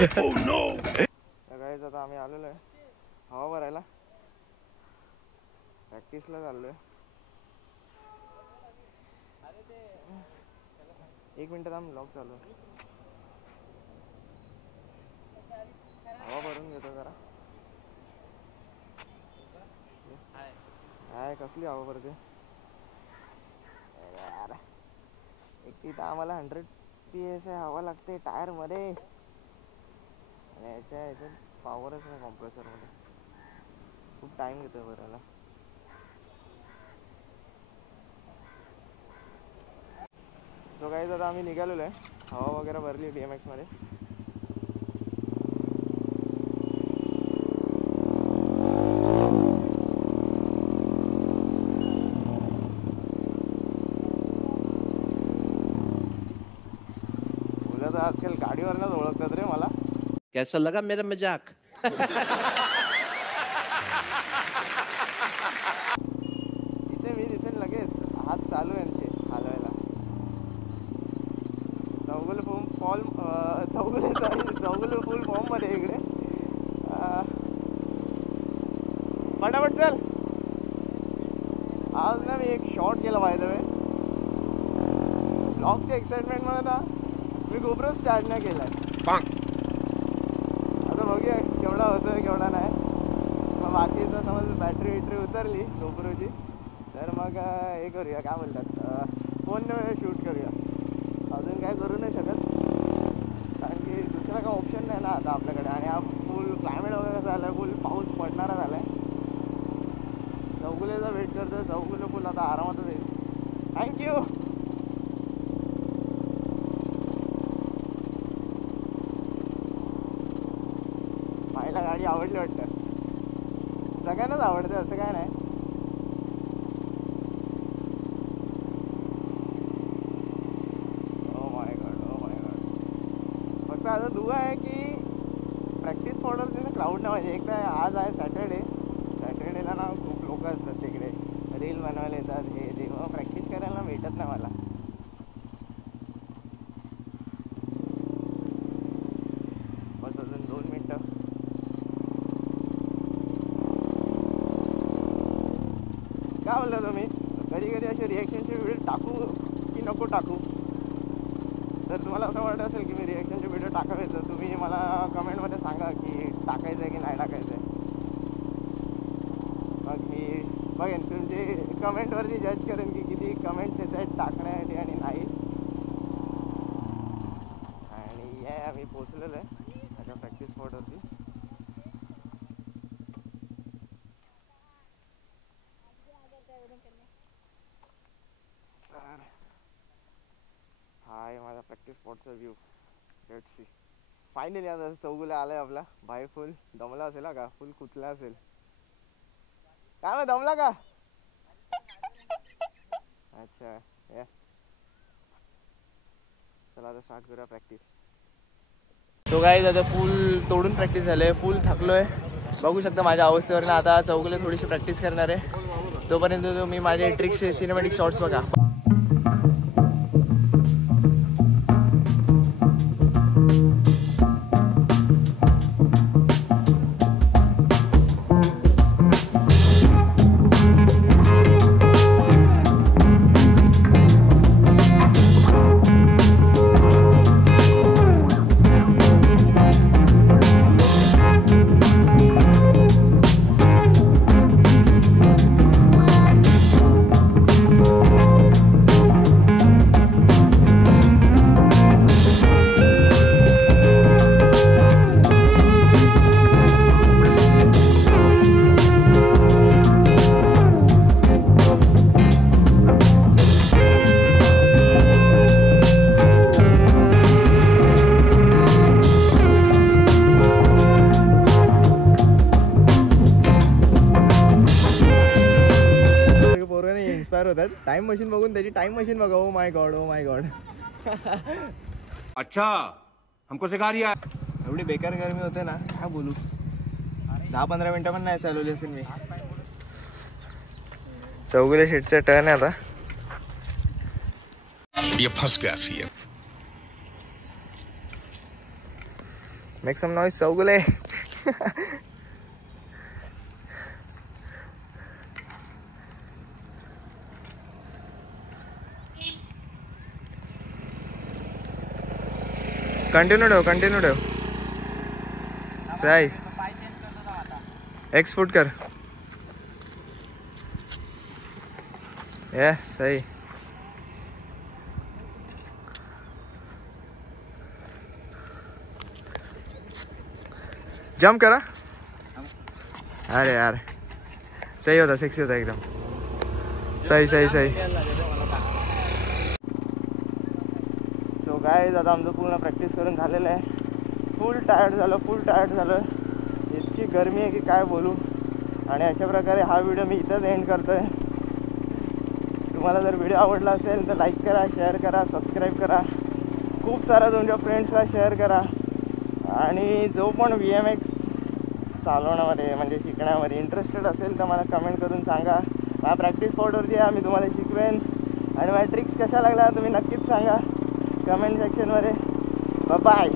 गाईज आता आम्ही आलेलो आहे हवा भरायला, प्रॅक्टिसला चाललोय. एक मिनिट थांब, ब्लॉग चालू आहे. हवा भरून घेतो जरा. काय कसली हवा भरते यार. एक तिथं आम्हाला 100 PSI हवा लागते टायरमध्ये, आणि याच्यात पॉवरच नाही कॉम्प्रेसरमध्ये. खूप टाईम घेतो भरायला. सो गाईज आता आम्ही निघालेलो आहे, हवा वगैरे भरली BMX मध्ये. मुलं तर आजकाल गाडीवरनंच ओळखतात रे मला. कैसा लगा मेरा मजाक? तिथे मी दिसेन लगेच हात चालू यांचे हलवायला. चौगुले फुल फॉर्म मध्ये इकडे. फटाफट चल. आज ना मी एक शॉट केला पाहिजे ब्लॉगच्या एक्साइटमेंट मध्ये ना, मी GoPro स्टार्ट नाही केलाय. आता बघूया केवढा होतोय केवढा नाही. मग बाकीचं समज बॅटरी उतरली GoProची तर मग हे करूया, काय बोलतात, फोनने शूट करूया. अजून काय करू नाही शकत कारण की दुसरा काय ऑप्शन नाही ना आता आपल्याकडे. आणि हा फुल क्लायमेट वगैरे कसं झालं, फुल पाऊस पडणारा झाला आहे. चौगुलेचा वेट करतो, चौगुले फुल आता आरामातच येईल. थँक्यू. मायला गाडी आवडली वाटतं. सगळ्यांनाच आवडते असं काय नाही. Oh my God. फक्त आता दुआ आहे की प्रॅक्टिस स्पॉटवरती ना क्राऊड नाही पाहिजे. एक तर आज आहे सॅटर्डेला ना खूप लोक असतात तिकडे, रील बनवायला येतात हे ते, मग प्रॅक्टिस करायला भेटत नाही मला. बस अजून 2 मिनटं. काय बोलला तुम्ही? कधी असे रिॲक्शनचे व्हिडिओ टाकू की नको टाकू? तर तुम्हाला असं वाटत असेल की मी रिॲक्शनचे व्हिडिओ टाकावे तर तुम्ही मला कमेंटमध्ये सांगा की टाकायचं आहे की नाही टाकायचं आहे. मग मी बघेन तुमचे कमेंटवरती जज करेन की किती कमेंट्स येत आहेत टाकण्यासाठी आणि नाही. आणि हे आम्ही पोचलेलो आहे त्याच्या प्रॅक्टिस स्पॉटवरती. हाय माझा प्रॅक्टिस स्पॉटचा व्ह्यू. Let's see. फायनली आता चौगुले आलाय आपला. भाई फुल दमला असेल का, फुल कुतला असेल. काय मग दमला का? अच्छा या चला आता स्टार्ट करूया प्रॅक्टिस. सो गाईज आता फुल तोडून प्रॅक्टिस झाली आहे, फुल थकलो आहे. बघू शकता माझ्या अवस्थेवरनं. आता चौगुले थोडीशी प्रॅक्टिस करणार आहे. तोपर्यंत तुम्ही माझे ट्रिक्सचे सिनेमॅटिक शॉट्स बघा. होतात टाइम मशीन बघून. त्याची टाइम मशीन बघा. Oh my God. अच्छा हमको सिखा रिया. एवढी बेकार गरमी होते ना, काय बोलू. 10-15 मिनिटं पण नाही चालवली असेल मी. चौगुले शेटचा टर्न आहे आता. ये फंस गया सी. Make some noise Chougule. Continue ठेव साई. एक्स फुट कर. यस सही. जंप करा. अरे यार सही होता, सेक्सी होता एकदम. सही. सो गाईज आता आमचं पूर्ण प्रॅक्टिस करून झालेलं आहे. फुल टायर्ड झालं. इतकी गरमी आहे की काय बोलू. आणि अशा प्रकारे हा व्हिडिओ मी इथंच एंड करतो आहे. तुम्हाला जर व्हिडिओ आवडला असेल तर लाईक करा, शेअर करा, सबस्क्राईब करा. खूप सारा तुमच्या फ्रेंड्सला शेअर करा. आणि जो पण VMX चालवण्यामध्ये म्हणजे शिकण्यामध्ये इंटरेस्टेड असेल तर मला कमेंट करून सांगा. माझ्या प्रॅक्टिस स्पॉटवरती या, मी तुम्हाला शिकवेन. आणि माझ्या ट्रिक्स कशा लागल्या तुम्ही नक्कीच सांगा कमेंट सेक्शनमध्ये. बाय.